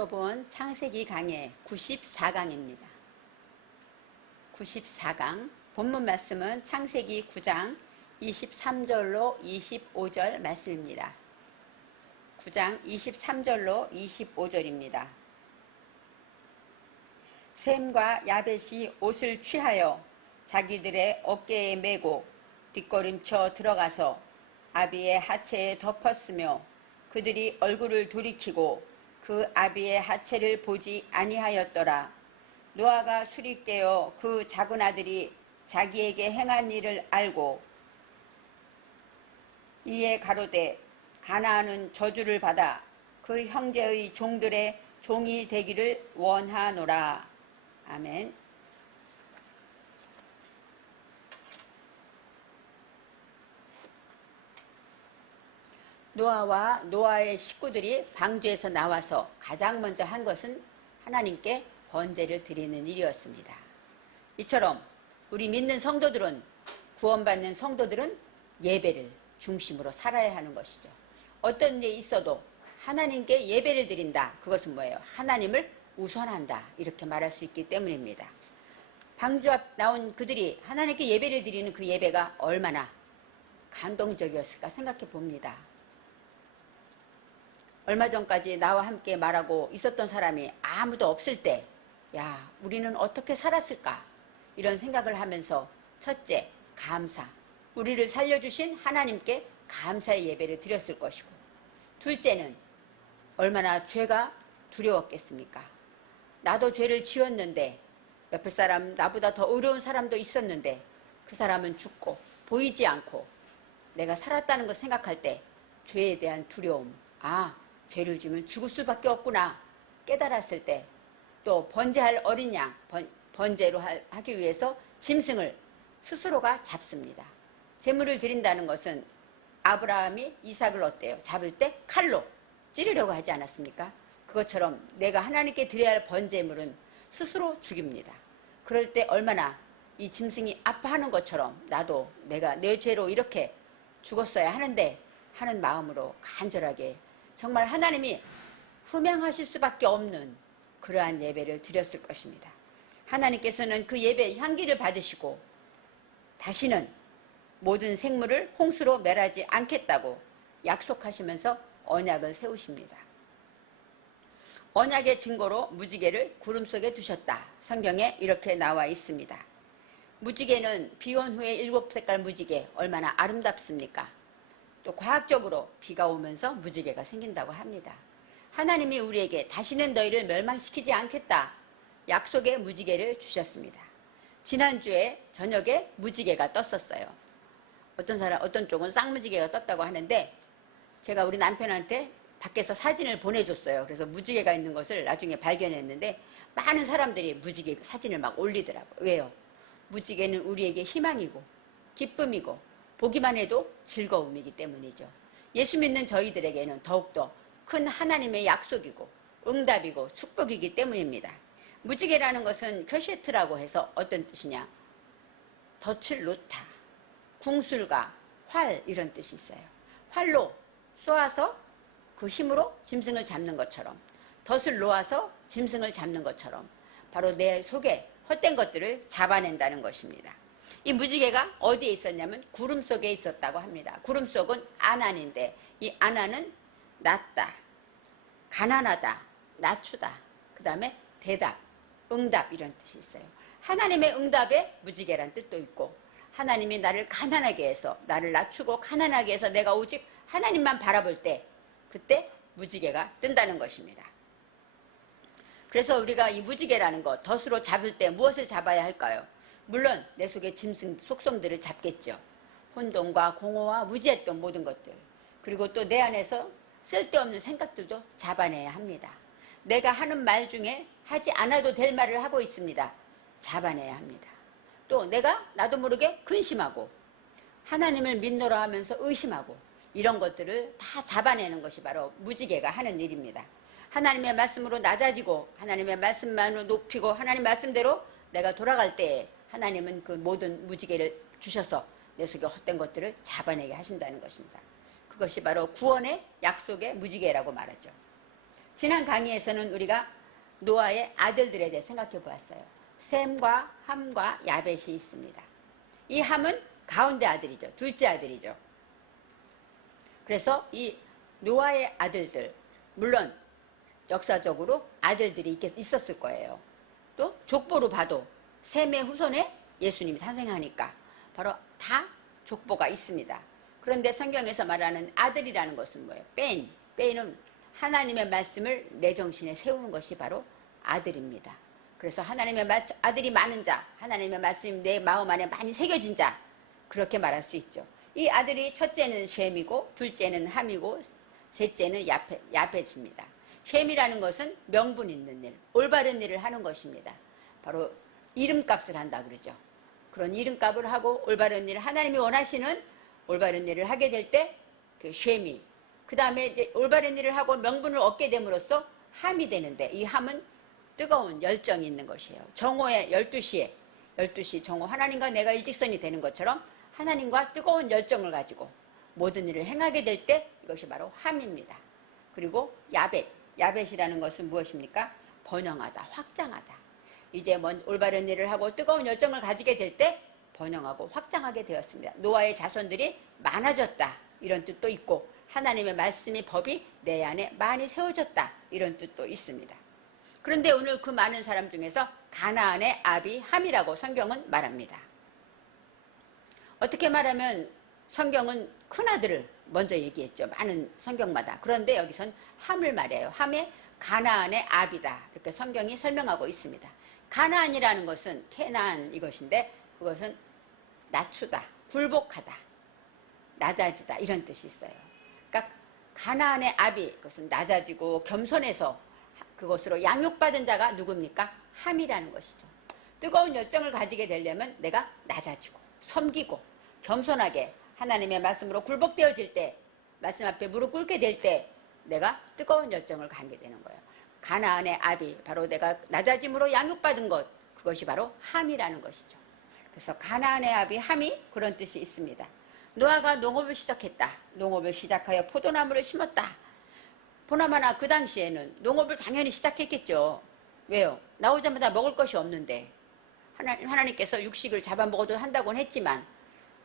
들어본 창세기 강의 94강입니다. 94강 본문 말씀은 창세기 9장 23절로 25절 말씀입니다. 9장 23절로 25절입니다. 셈과 야벳이 옷을 취하여 자기들의 어깨에 메고 뒷걸음쳐 들어가서 아비의 하체에 덮었으며 그들이 얼굴을 돌이키고 그 아비의 하체를 보지 아니하였더라. 노아가 술이 깨어 그 작은 아들이 자기에게 행한 일을 알고 이에 가로되 가나안은 저주를 받아 그 형제의 종들의 종이 되기를 원하노라. 아멘. 노아와 노아의 식구들이 방주에서 나와서 가장 먼저 한 것은 하나님께 번제를 드리는 일이었습니다. 이처럼 우리 믿는 성도들은, 구원받는 성도들은 예배를 중심으로 살아야 하는 것이죠. 어떤 일이 있어도 하나님께 예배를 드린다. 그것은 뭐예요? 하나님을 우선한다. 이렇게 말할 수 있기 때문입니다. 방주 앞 나온 그들이 하나님께 예배를 드리는 그 예배가 얼마나 감동적이었을까 생각해 봅니다. 얼마 전까지 나와 함께 말하고 있었던 사람이 아무도 없을 때, 야, 우리는 어떻게 살았을까? 이런 생각을 하면서 첫째, 감사. 우리를 살려주신 하나님께 감사의 예배를 드렸을 것이고, 둘째는 얼마나 죄가 두려웠겠습니까? 나도 죄를 지었는데, 옆에 사람, 나보다 더 어려운 사람도 있었는데, 그 사람은 죽고 보이지 않고 내가 살았다는 걸 생각할 때 죄에 대한 두려움, 죄를 지면 죽을 수밖에 없구나 깨달았을 때, 또 번제할 어린 양, 번제로 하기 위해서 짐승을 스스로가 잡습니다. 제물을 드린다는 것은 아브라함이 이삭을 어때요? 잡을 때 칼로 찌르려고 하지 않았습니까? 그것처럼 내가 하나님께 드려야 할 번제물은 스스로 죽입니다. 그럴 때 얼마나 이 짐승이 아파하는 것처럼 나도 내가 내 죄로 이렇게 죽었어야 하는데 하는 마음으로 간절하게 정말 하나님이 흠양하실 수밖에 없는 그러한 예배를 드렸을 것입니다. 하나님께서는 그 예배의 향기를 받으시고 다시는 모든 생물을 홍수로 멸하지 않겠다고 약속하시면서 언약을 세우십니다. 언약의 증거로 무지개를 구름 속에 두셨다. 성경에 이렇게 나와 있습니다. 무지개는 비온 후에 7색깔 무지개 얼마나 아름답습니까? 또 과학적으로 비가 오면서 무지개가 생긴다고 합니다. 하나님이 우리에게 다시는 너희를 멸망시키지 않겠다. 약속의 무지개를 주셨습니다. 지난주에 저녁에 무지개가 떴었어요. 어떤 쪽은 쌍무지개가 떴다고 하는데 제가 우리 남편한테 밖에서 사진을 보내줬어요. 그래서 무지개가 있는 것을 나중에 발견했는데 많은 사람들이 무지개 사진을 막 올리더라고요. 왜요? 무지개는 우리에게 희망이고 기쁨이고 보기만 해도 즐거움이기 때문이죠. 예수 믿는 저희들에게는 더욱더 큰 하나님의 약속이고 응답이고 축복이기 때문입니다. 무지개라는 것은 퀘셰트라고 해서 어떤 뜻이냐? 덫을 놓다, 궁술과 활 이런 뜻이 있어요. 활로 쏘아서 그 힘으로 짐승을 잡는 것처럼, 덫을 놓아서 짐승을 잡는 것처럼 바로 내 속에 헛된 것들을 잡아낸다는 것입니다. 이 무지개가 어디에 있었냐면 구름 속에 있었다고 합니다. 구름 속은 아난인데 이 아난은 낮다, 가난하다, 낮추다, 그 다음에 대답, 응답 이런 뜻이 있어요. 하나님의 응답에 무지개란 뜻도 있고 하나님이 나를 가난하게 해서 나를 낮추고 가난하게 해서 내가 오직 하나님만 바라볼 때 그때 무지개가 뜬다는 것입니다. 그래서 우리가 이 무지개라는 것, 덫으로 잡을 때 무엇을 잡아야 할까요? 물론 내 속의 짐승 속성들을 잡겠죠. 혼돈과 공허와 무지했던 모든 것들, 그리고 또 내 안에서 쓸데없는 생각들도 잡아내야 합니다. 내가 하는 말 중에 하지 않아도 될 말을 하고 있습니다. 잡아내야 합니다. 또 내가 나도 모르게 근심하고 하나님을 믿노라 하면서 의심하고 이런 것들을 다 잡아내는 것이 바로 무지개가 하는 일입니다. 하나님의 말씀으로 낮아지고 하나님의 말씀만으로 높이고 하나님 말씀대로 내가 돌아갈 때에 하나님은 그 모든 무지개를 주셔서 내 속에 헛된 것들을 잡아내게 하신다는 것입니다. 그것이 바로 구원의 약속의 무지개라고 말하죠. 지난 강의에서는 우리가 노아의 아들들에 대해 생각해 보았어요. 셈과 함과 야벳이 있습니다. 이 함은 가운데 아들이죠. 둘째 아들이죠. 그래서 이 노아의 아들들, 물론 역사적으로 아들들이 있었을 거예요. 또 족보로 봐도 셈의 후손에 예수님이 탄생하니까 바로 다 족보가 있습니다. 그런데 성경에서 말하는 아들이라는 것은 뭐예요? 뺀은 하나님의 말씀을 내 정신에 세우는 것이 바로 아들입니다. 그래서 하나님의 말씀, 아들이 많은 자, 하나님의 말씀이 내 마음 안에 많이 새겨진 자, 그렇게 말할 수 있죠. 이 아들이 첫째는 셈이고 둘째는 함이고 셋째는 야벳입니다. 셈이라는 것은 명분 있는 일, 올바른 일을 하는 것입니다. 바로 이름값을 한다 그러죠. 그런 이름값을 하고 올바른 일을 하나님이 원하시는 올바른 일을 하게 될 때 그 셈이, 그 다음에 이제 올바른 일을 하고 명분을 얻게 됨으로써 함이 되는데, 이 함은 뜨거운 열정이 있는 것이에요. 정오의 12시 정오, 하나님과 내가 일직선이 되는 것처럼 하나님과 뜨거운 열정을 가지고 모든 일을 행하게 될 때 이것이 바로 함입니다. 그리고 야벳이라는 것은 무엇입니까? 번영하다, 확장하다. 이제 올바른 일을 하고 뜨거운 열정을 가지게 될 때 번영하고 확장하게 되었습니다. 노아의 자손들이 많아졌다, 이런 뜻도 있고, 하나님의 말씀이, 법이 내 안에 많이 세워졌다, 이런 뜻도 있습니다. 그런데 오늘 그 많은 사람 중에서 가나안의 아비 함이라고 성경은 말합니다. 어떻게 말하면 성경은 큰아들을 먼저 얘기했죠. 많은 성경마다. 그런데 여기선 함을 말해요. 함의 가나안의 아비다, 이렇게 성경이 설명하고 있습니다. 가나안이라는 것은 케나안 이것인데, 그것은 낮추다, 굴복하다, 낮아지다, 이런 뜻이 있어요. 그러니까 가나안의 아비, 그것은 낮아지고 겸손해서 그것으로 양육받은 자가 누굽니까? 함이라는 것이죠. 뜨거운 열정을 가지게 되려면 내가 낮아지고 섬기고 겸손하게 하나님의 말씀으로 굴복되어질 때, 말씀 앞에 무릎 꿇게 될 때 내가 뜨거운 열정을 갖게 되는 거예요. 가나안의 아비, 바로 내가 낮아짐으로 양육받은 것, 그것이 바로 함이라는 것이죠. 그래서 가나안의 아비 함이 그런 뜻이 있습니다. 노아가 농업을 시작했다. 농업을 시작하여 포도나무를 심었다. 보나마나 그 당시에는 농업을 당연히 시작했겠죠. 왜요? 나오자마자 먹을 것이 없는데, 하나님께서 육식을 잡아먹어도 한다고는 했지만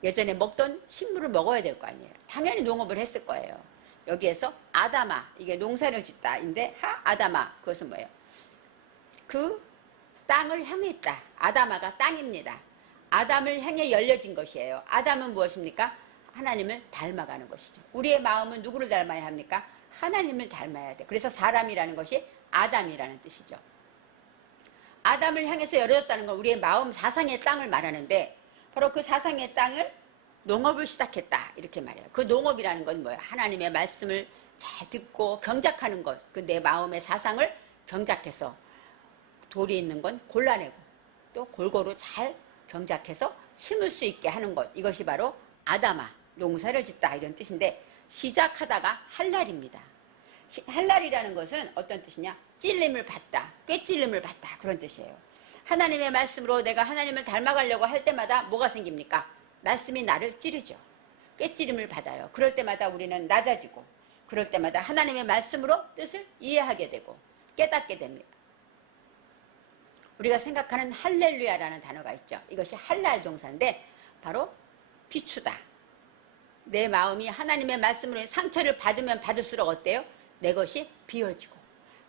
예전에 먹던 식물을 먹어야 될 거 아니에요. 당연히 농업을 했을 거예요. 여기에서 아다마, 이게 농사를 짓다인데, 아다마, 그것은 뭐예요? 그 땅을 향했다. 아다마가 땅입니다. 아담을 향해 열려진 것이에요. 아담은 무엇입니까? 하나님을 닮아가는 것이죠. 우리의 마음은 누구를 닮아야 합니까? 하나님을 닮아야 돼. 그래서 사람이라는 것이 아담이라는 뜻이죠. 아담을 향해서 열어졌다는 건 우리의 마음, 사상의 땅을 말하는데, 바로 그 사상의 땅을 농업을 시작했다, 이렇게 말해요. 그 농업이라는 건 뭐예요? 하나님의 말씀을 잘 듣고 경작하는 것, 그 내 마음의 사상을 경작해서 돌이 있는 건 골라내고 또 골고루 잘 경작해서 심을 수 있게 하는 것, 이것이 바로 아다마, 농사를 짓다, 이런 뜻인데, 시작하다가 할 날입니다. 할 날이라는 것은 어떤 뜻이냐? 찔림을 받다, 꿰찔림을 받다, 그런 뜻이에요. 하나님의 말씀으로 내가 하나님을 닮아가려고 할 때마다 뭐가 생깁니까? 말씀이 나를 찌르죠. 꿰찌림을 받아요. 그럴 때마다 우리는 낮아지고, 그럴 때마다 하나님의 말씀으로 뜻을 이해하게 되고 깨닫게 됩니다. 우리가 생각하는 할렐루야라는 단어가 있죠. 이것이 할랄 동사인데 바로 비추다. 내 마음이 하나님의 말씀으로 상처를 받으면 받을수록 어때요? 내 것이 비워지고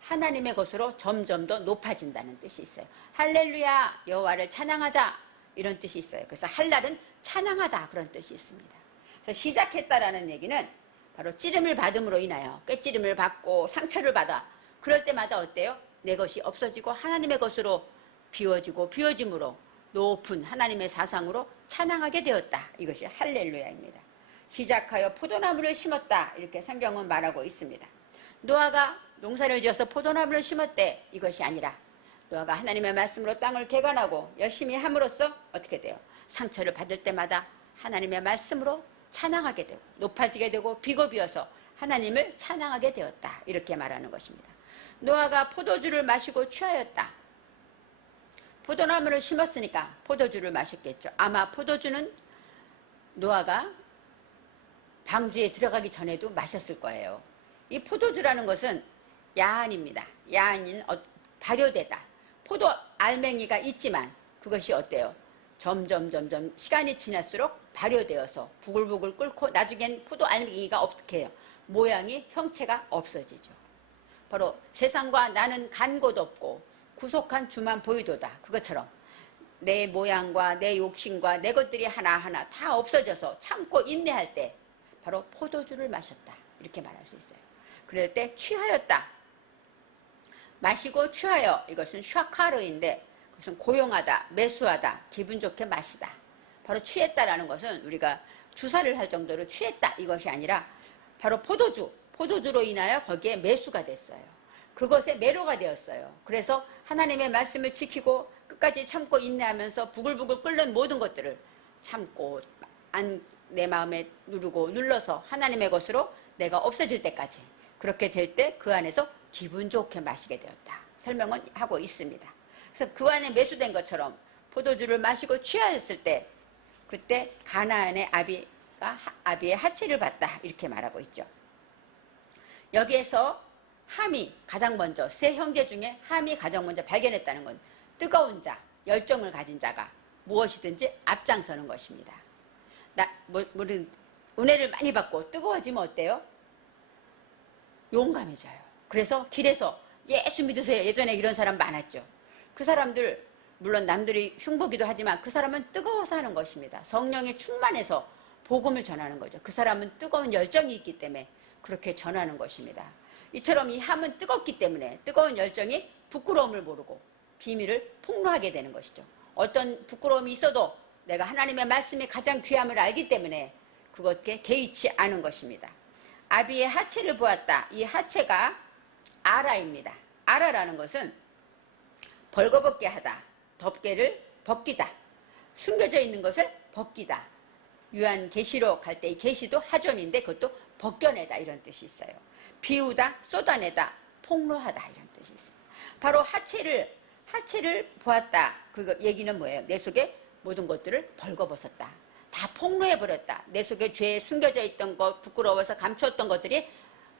하나님의 것으로 점점 더 높아진다는 뜻이 있어요. 할렐루야, 여호와를 찬양하자, 이런 뜻이 있어요. 그래서 할랄은 찬양하다, 그런 뜻이 있습니다. 그래서 시작했다라는 얘기는 바로 찌름을 받음으로 인하여 꿰찌름을 받고 상처를 받아, 그럴 때마다 어때요? 내 것이 없어지고 하나님의 것으로 비워지고, 비워짐으로 높은 하나님의 사상으로 찬양하게 되었다. 이것이 할렐루야입니다. 시작하여 포도나무를 심었다, 이렇게 성경은 말하고 있습니다. 노아가 농사를 지어서 포도나무를 심었대, 이것이 아니라 노아가 하나님의 말씀으로 땅을 개간하고 열심히 함으로써 어떻게 돼요? 상처를 받을 때마다 하나님의 말씀으로 찬양하게 되고 높아지게 되고 비고비어서 하나님을 찬양하게 되었다, 이렇게 말하는 것입니다. 노아가 포도주를 마시고 취하였다. 포도나무를 심었으니까 포도주를 마셨겠죠. 아마 포도주는 노아가 방주에 들어가기 전에도 마셨을 거예요. 이 포도주라는 것은 야한입니다. 야한은 발효되다. 포도 알맹이가 있지만 그것이 어때요? 점점 시간이 지날수록 발효되어서 부글부글 끓고 나중엔 포도 알맹이가 어떻게 해요? 모양이 형체가 없어지죠. 바로 세상과 나는 간 곳 없고 구속한 주만 보이도다. 그것처럼 내 모양과 내 욕심과 내 것들이 하나하나 다 없어져서 참고 인내할 때 바로 포도주를 마셨다. 이렇게 말할 수 있어요. 그럴 때 취하였다. 마시고 취하여, 이것은 샤카르인데 그것은 고용하다, 매수하다, 기분 좋게 마시다. 바로 취했다라는 것은 우리가 주사를 할 정도로 취했다 이것이 아니라 바로 포도주로 인하여 거기에 매수가 됐어요. 그것에 매료가 되었어요. 그래서 하나님의 말씀을 지키고 끝까지 참고 인내하면서 부글부글 끓는 모든 것들을 참고 내 마음에 누르고 눌러서 하나님의 것으로 내가 없어질 때까지, 그렇게 될 때 그 안에서 기분 좋게 마시게 되었다. 설명은 하고 있습니다. 그래서 그 안에 매수된 것처럼 포도주를 마시고 취하였을 때 그때 가나안의 아비의 하체를 봤다. 이렇게 말하고 있죠. 여기에서 함이 가장 먼저, 세 형제 중에 함이 가장 먼저 발견했다는 건 뜨거운 자, 열정을 가진 자가 무엇이든지 앞장서는 것입니다. 은혜를 많이 받고 뜨거워지면 어때요? 용감해져요. 그래서 길에서 예수 믿으세요. 예전에 이런 사람 많았죠. 그 사람들 물론 남들이 흉보기도 하지만 그 사람은 뜨거워서 하는 것입니다. 성령에 충만해서 복음을 전하는 거죠. 그 사람은 뜨거운 열정이 있기 때문에 그렇게 전하는 것입니다. 이처럼 이 함은 뜨겁기 때문에 뜨거운 열정이 부끄러움을 모르고 비밀을 폭로하게 되는 것이죠. 어떤 부끄러움이 있어도 내가 하나님의 말씀이 가장 귀함을 알기 때문에 그것에 개의치 않은 것입니다. 아비의 하체를 보았다. 이 하체가 아라입니다. 아라라는 것은 벌거벗게 하다, 덮개를 벗기다, 숨겨져 있는 것을 벗기다. 요한계시록 할 때 이 계시도 하존인데 그것도 벗겨내다 이런 뜻이 있어요. 비우다, 쏟아내다, 폭로하다 이런 뜻이 있어요. 바로 하체를 보았다. 그 얘기는 뭐예요? 내 속에 모든 것들을 벌거벗었다. 다 폭로해버렸다. 내 속에 죄에 숨겨져 있던 것, 부끄러워서 감추었던 것들이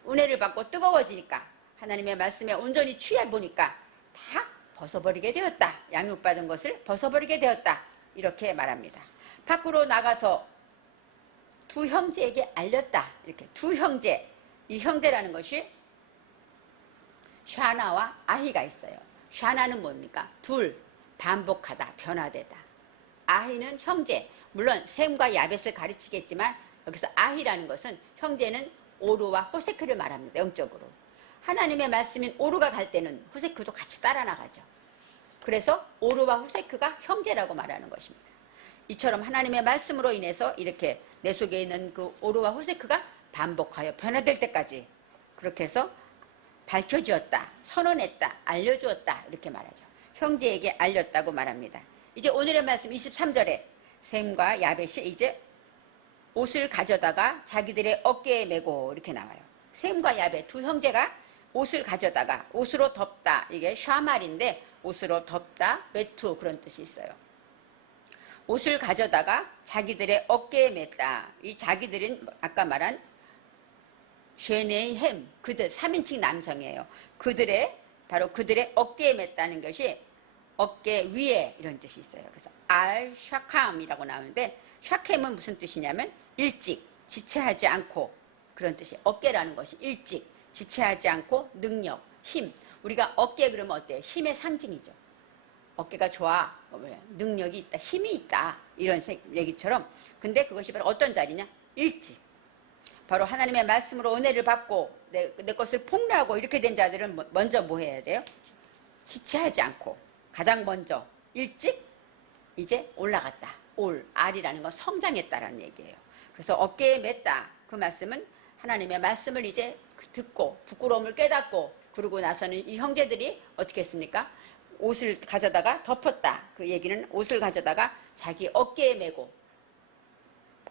은혜를 받고 뜨거워지니까 하나님의 말씀에 온전히 취해보니까 다 벗어버리게 되었다. 양육받은 것을 벗어버리게 되었다. 이렇게 말합니다. 밖으로 나가서 두 형제에게 알렸다. 이렇게 두 형제, 이 형제라는 것이 샤나와 아히가 있어요. 샤나는 뭡니까? 둘, 반복하다, 변화되다. 아히는 형제, 물론 셈과 야벳을 가르치겠지만 여기서 아히라는 것은 형제는 오르와 호세크를 말합니다. 영적으로. 하나님의 말씀인 오르가 갈 때는 호세크도 같이 따라 나가죠. 그래서 오르와 호세크가 형제라고 말하는 것입니다. 이처럼 하나님의 말씀으로 인해서 이렇게 내 속에 있는 그 오르와 호세크가 반복하여 변화될 때까지 그렇게 해서 밝혀주었다, 선언했다, 알려주었다 이렇게 말하죠. 형제에게 알렸다고 말합니다. 이제 오늘의 말씀 23절에 셈과 야벳이 이제 옷을 가져다가 자기들의 어깨에 메고 이렇게 나와요. 셈과 야벳 두 형제가 옷을 가져다가 옷으로 덮다, 이게 샤말인데 옷으로 덮다, 외투 그런 뜻이 있어요. 옷을 가져다가 자기들의 어깨에 맸다. 이 자기들은 아까 말한 쉐네햄, 그들 3인칭 남성이에요. 바로 그들의 어깨에 맸다는 것이 어깨 위에 이런 뜻이 있어요. 그래서 샤캄이라고 나오는데 샤캄은 무슨 뜻이냐면 일찍, 지체하지 않고 그런 뜻이에요. 어깨라는 것이 일찍, 지체하지 않고 능력, 힘. 우리가 어깨 그러면 어때요? 힘의 상징이죠. 어깨가 좋아, 능력이 있다, 힘이 있다 이런 얘기처럼. 근데 그것이 바로 어떤 자리냐? 일찍. 바로 하나님의 말씀으로 은혜를 받고 내 것을 폭로하고 이렇게 된 자들은 먼저 뭐 해야 돼요? 지체하지 않고 가장 먼저 일찍 이제 올라갔다. 알이라는 건 성장했다라는 얘기예요. 그래서 어깨에 맸다. 그 말씀은 하나님의 말씀을 이제 듣고 부끄러움을 깨닫고 그러고 나서는 이 형제들이 어떻게 했습니까? 옷을 가져다가 덮었다. 그 얘기는 옷을 가져다가 자기 어깨에 메고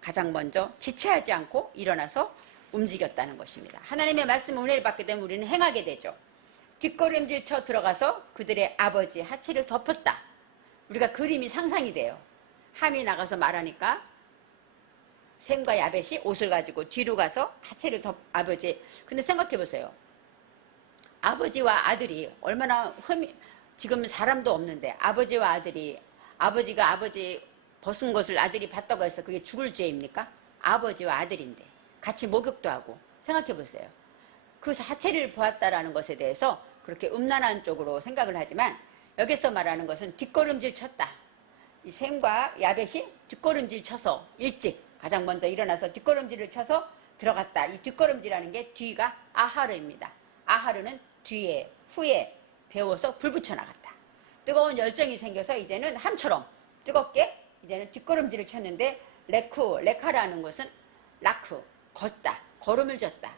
가장 먼저 지체하지 않고 일어나서 움직였다는 것입니다. 하나님의 말씀 은혜를 받게 되면 우리는 행하게 되죠. 뒷걸음질 쳐 들어가서 그들의 아버지 하체를 덮었다. 우리가 그림이 상상이 돼요. 함이 나가서 말하니까 셈과 야벳이 옷을 가지고 뒤로 가서 하체를 아버지. 근데 생각해 보세요. 아버지와 아들이 얼마나 지금 사람도 없는데 아버지와 아들이 아버지가 아버지 벗은 것을 아들이 봤다고 해서 그게 죽을 죄입니까? 아버지와 아들인데 같이 목욕도 하고 생각해 보세요. 그 사체를 보았다라는 것에 대해서 그렇게 음란한 쪽으로 생각을 하지만 여기서 말하는 것은 뒷걸음질 쳤다. 이 셈과 야벳이 뒷걸음질 쳐서 일찍 가장 먼저 일어나서 뒷걸음질을 쳐서 들어갔다. 이 뒷걸음질하는 게 뒤가 아하르입니다. 아하르는 뒤에 후에 배워서 불 붙여 나갔다. 뜨거운 열정이 생겨서 이제는 함처럼 뜨겁게 이제는 뒷걸음질을 쳤는데 레카라는 것은 라크 걷다 걸음을 졌다.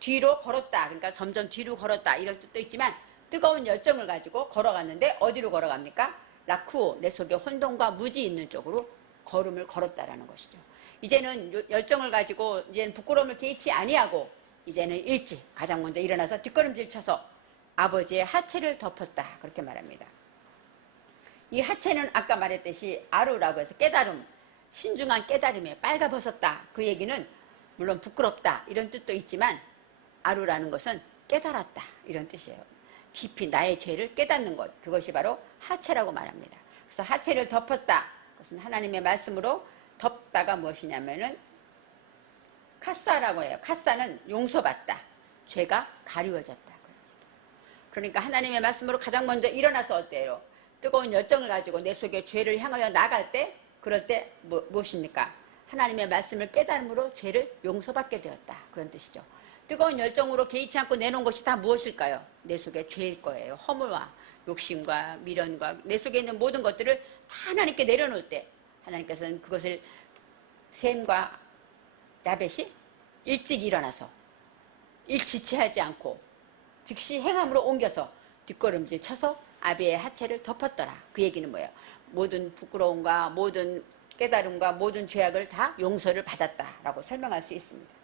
뒤로 걸었다. 그러니까 점점 뒤로 걸었다. 이런 뜻도 있지만 뜨거운 열정을 가지고 걸어갔는데 어디로 걸어갑니까? 라쿠 내 속에 혼돈과 무지 있는 쪽으로 걸음을 걸었다라는 것이죠. 이제는 열정을 가지고 이제는 부끄러움을 개의치 아니하고 이제는 일찍 가장 먼저 일어나서 뒷걸음질 쳐서 아버지의 하체를 덮었다. 그렇게 말합니다. 이 하체는 아까 말했듯이 아루라고 해서 깨달음, 신중한 깨달음에 빨가벗었다. 그 얘기는 물론 부끄럽다 이런 뜻도 있지만 아루라는 것은 깨달았다 이런 뜻이에요. 깊이 나의 죄를 깨닫는 것, 그것이 바로 하체라고 말합니다. 그래서 하체를 덮었다. 그것은 하나님의 말씀으로 덮다가 무엇이냐면은 카사라고 해요. 카사는 용서받다. 죄가 가리워졌다. 그러니까 하나님의 말씀으로 가장 먼저 일어나서 어때요? 뜨거운 열정을 가지고 내 속에 죄를 향하여 나갈 때, 그럴 때 무엇입니까? 하나님의 말씀을 깨달음으로 죄를 용서받게 되었다. 그런 뜻이죠. 뜨거운 열정으로 개의치 않고 내놓은 것이 다 무엇일까요? 내 속에 죄일 거예요. 허물과 욕심과 미련과 내 속에 있는 모든 것들을 다 하나님께 내려놓을 때 하나님께서는 그것을 셈과 야벳이 일찍 일어나서 일지체하지 않고 즉시 행함으로 옮겨서 뒷걸음질 쳐서 아비의 하체를 덮었더라. 그 얘기는 뭐예요? 모든 부끄러움과 모든 깨달음과 모든 죄악을 다 용서를 받았다라고 설명할 수 있습니다.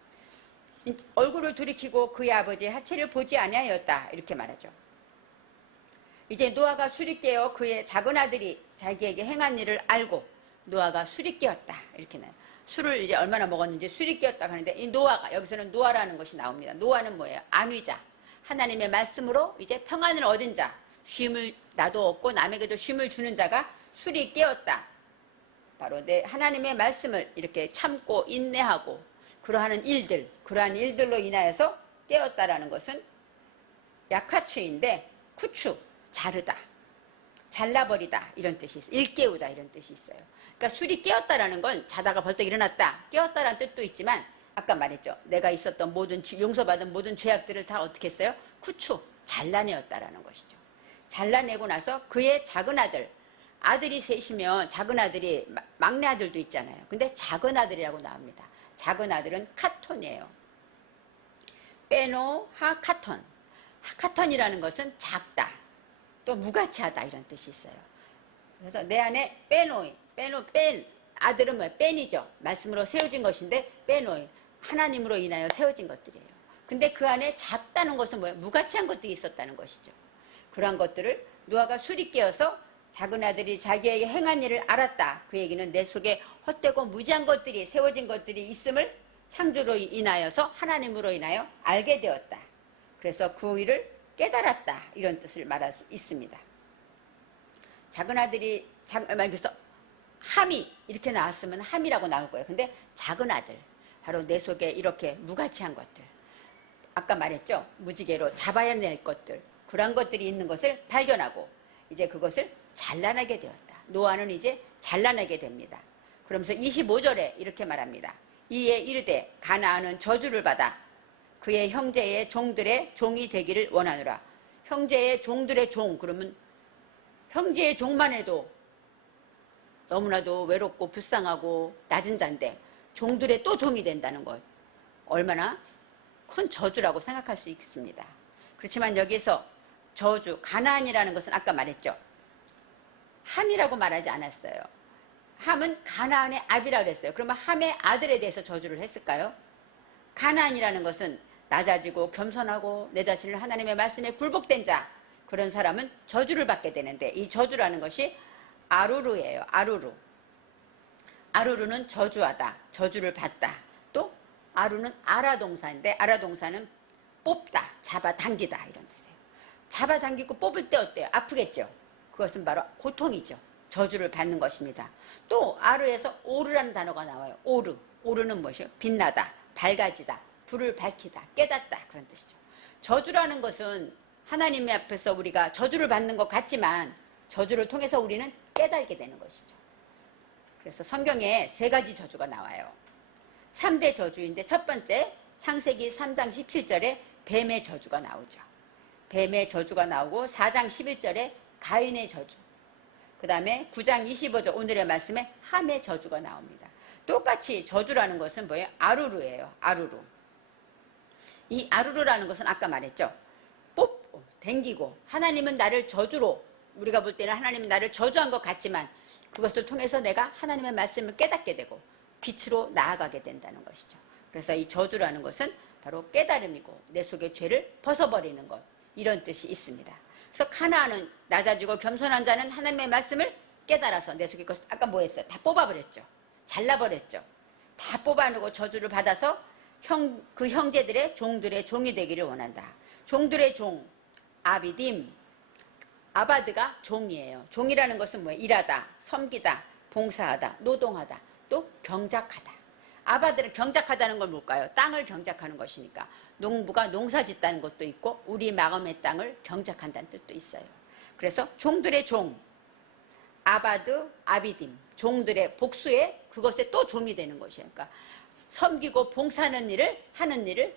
얼굴을 돌이키고 그의 아버지의 하체를 보지 아니하였다 이렇게 말하죠. 이제 노아가 술이 깨어 그의 작은 아들이 자기에게 행한 일을 알고 노아가 술이 깨었다 이렇게 나요. 술을 이제 얼마나 먹었는지 술이 깨었다 하는데 이 노아가 여기서는 노아라는 것이 나옵니다. 노아는 뭐예요? 안위자, 하나님의 말씀으로 이제 평안을 얻은 자, 쉼을 나도 얻고 남에게도 쉼을 주는 자가 술이 깨었다. 바로 내 하나님의 말씀을 이렇게 참고 인내하고 그러한 일들로 인하여서 깨었다라는 것은 약화추인데 쿠추, 자르다, 잘라버리다 이런 뜻이 있어요. 일깨우다 이런 뜻이 있어요. 그러니까 술이 깨었다라는 건 자다가 벌떡 일어났다. 깨었다라는 뜻도 있지만 아까 말했죠. 내가 있었던 모든 용서받은 모든 죄악들을 다 어떻게 했어요? 쿠추, 잘라내었다라는 것이죠. 잘라내고 나서 그의 작은 아들이 셋이면 작은 아들이 막내 아들도 있잖아요. 근데 작은 아들이라고 나옵니다. 작은 아들은 카톤이에요. 빼노 하카톤. 하카톤이라는 것은 작다. 또 무가치하다 이런 뜻이 있어요. 그래서 내 안에 뺀 아들은 뭐예요? 뺀이죠. 말씀으로 세워진 것인데 빼노이 하나님으로 인하여 세워진 것들이에요. 근데 그 안에 작다는 것은 뭐예요? 무가치한 것들이 있었다는 것이죠. 그러한 것들을 노아가 술이 깨어서 작은 아들이 자기에게 행한 일을 알았다. 그 얘기는 내 속에 헛되고 무지한 것들이 세워진 것들이 있음을 창조로 인하여서 하나님으로 인하여 알게 되었다. 그래서 그 일을 깨달았다. 이런 뜻을 말할 수 있습니다. 작은 아들이 그래서 함이 이렇게 나왔으면 함이라고 나올 거예요. 근데 작은 아들 바로 내 속에 이렇게 무가치한 것들 아까 말했죠. 무지개로 잡아야 낼 것들 그런 것들이 있는 것을 발견하고 이제 그것을 잘라내게 되었다. 노아는 이제 잘라내게 됩니다. 그러면서 25절에 이렇게 말합니다. 이에 이르되 가나안은 저주를 받아 그의 형제의 종들의 종이 되기를 원하노라. 형제의 종들의 종 그러면 형제의 종만 해도 너무나도 외롭고 불쌍하고 낮은 자인데 종들의 또 종이 된다는 것 얼마나 큰 저주라고 생각할 수 있습니다. 그렇지만 여기서 저주, 가나안이라는 것은 아까 말했죠. 함이라고 말하지 않았어요. 함은 가나안의 아비라고 했어요. 그러면 함의 아들에 대해서 저주를 했을까요? 가나안이라는 것은 낮아지고 겸손하고 내 자신을 하나님의 말씀에 굴복된 자 그런 사람은 저주를 받게 되는데 이 저주라는 것이 아루루예요. 아루루는 저주하다, 저주를 받다. 또 아루는 아라동사인데 아라동사는 뽑다, 잡아당기다 이런 뜻이에요. 잡아당기고 뽑을 때 어때요? 아프겠죠? 그것은 바로 고통이죠. 저주를 받는 것입니다. 또 아르에서 오르라는 단어가 나와요. 오르. 오르는 무엇이요? 빛나다, 밝아지다, 불을 밝히다, 깨닫다, 그런 뜻이죠. 저주라는 것은 하나님의 앞에서 우리가 저주를 받는 것 같지만 저주를 통해서 우리는 깨달게 되는 것이죠. 그래서 성경에 3가지 저주가 나와요. 3대 저주인데 첫 번째 창세기 3장 17절에 뱀의 저주가 나오죠. 뱀의 저주가 나오고 4장 11절에 가인의 저주, 그 다음에 9장 25절 오늘의 말씀에 함의 저주가 나옵니다. 똑같이 저주라는 것은 뭐예요? 아루루예요. 아루루. 이 아루루라는 것은 아까 말했죠. 뽑고 댕기고, 하나님은 나를 저주로, 우리가 볼 때는 하나님은 나를 저주한 것 같지만 그것을 통해서 내가 하나님의 말씀을 깨닫게 되고 빛으로 나아가게 된다는 것이죠. 그래서 이 저주라는 것은 바로 깨달음이고 내 속의 죄를 벗어버리는 것, 이런 뜻이 있습니다. 그래서 가나안은 낮아지고 겸손한 자는 하나님의 말씀을 깨달아서 내 속의 것을 아까 뭐 했어요? 다 뽑아버렸죠. 잘라버렸죠. 다 뽑아내고 저주를 받아서 그 형제들의 종들의 종이 되기를 원한다. 종들의 종, 아비딤, 아바드가 종이에요. 종이라는 것은 뭐예요? 일하다, 섬기다, 봉사하다, 노동하다, 또 경작하다. 아바드는 경작하다는 건 뭘까요? 땅을 경작하는 것이니까 농부가 농사 짓다는 것도 있고 우리 마음의 땅을 경작한다는 뜻도 있어요. 그래서 종들의 종, 아바드, 아비딤, 종들의 복수에 그것에 또 종이 되는 것이에요. 그러니까 섬기고 봉사하는 일을 하는 일을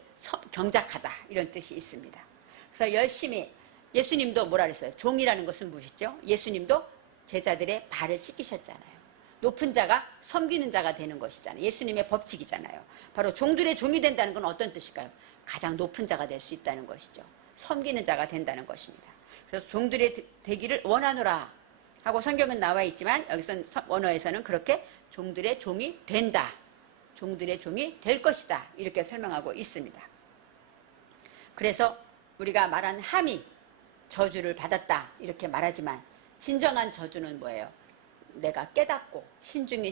경작하다, 이런 뜻이 있습니다. 그래서 열심히, 예수님도 뭐라 그랬어요? 종이라는 것은 무엇이죠? 예수님도 제자들의 발을 씻기셨잖아요. 높은 자가 섬기는 자가 되는 것이잖아요. 예수님의 법칙이잖아요. 바로 종들의 종이 된다는 건 어떤 뜻일까요? 가장 높은 자가 될 수 있다는 것이죠. 섬기는 자가 된다는 것입니다. 그래서 종들의 되기를 원하노라 하고 성경은 나와 있지만 여기서 원어에서는 그렇게 종들의 종이 된다, 종들의 종이 될 것이다, 이렇게 설명하고 있습니다. 그래서 우리가 말한 함이 저주를 받았다 이렇게 말하지만 진정한 저주는 뭐예요? 내가 깨닫고 신중히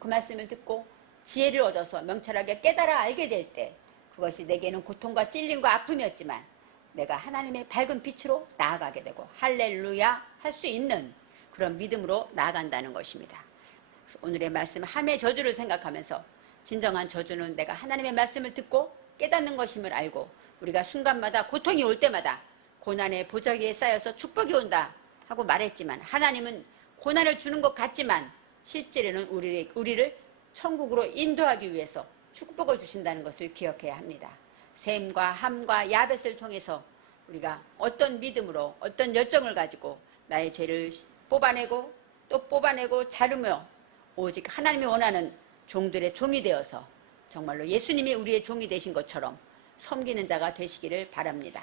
그 말씀을 듣고 지혜를 얻어서 명철하게 깨달아 알게 될 때 그것이 내게는 고통과 찔림과 아픔이었지만 내가 하나님의 밝은 빛으로 나아가게 되고 할렐루야 할 수 있는 그런 믿음으로 나아간다는 것입니다. 오늘의 말씀 함의 저주를 생각하면서 진정한 저주는 내가 하나님의 말씀을 듣고 깨닫는 것임을 알고 우리가 순간마다 고통이 올 때마다 고난의 보자기에 쌓여서 축복이 온다 하고 말했지만 하나님은 고난을 주는 것 같지만 실제로는 우리를 천국으로 인도하기 위해서 축복을 주신다는 것을 기억해야 합니다. 셈과 함과 야벳을 통해서 우리가 어떤 믿음으로 어떤 열정을 가지고 나의 죄를 뽑아내고 또 뽑아내고 자르며 오직 하나님이 원하는 종들의 종이 되어서 정말로 예수님이 우리의 종이 되신 것처럼 섬기는 자가 되시기를 바랍니다.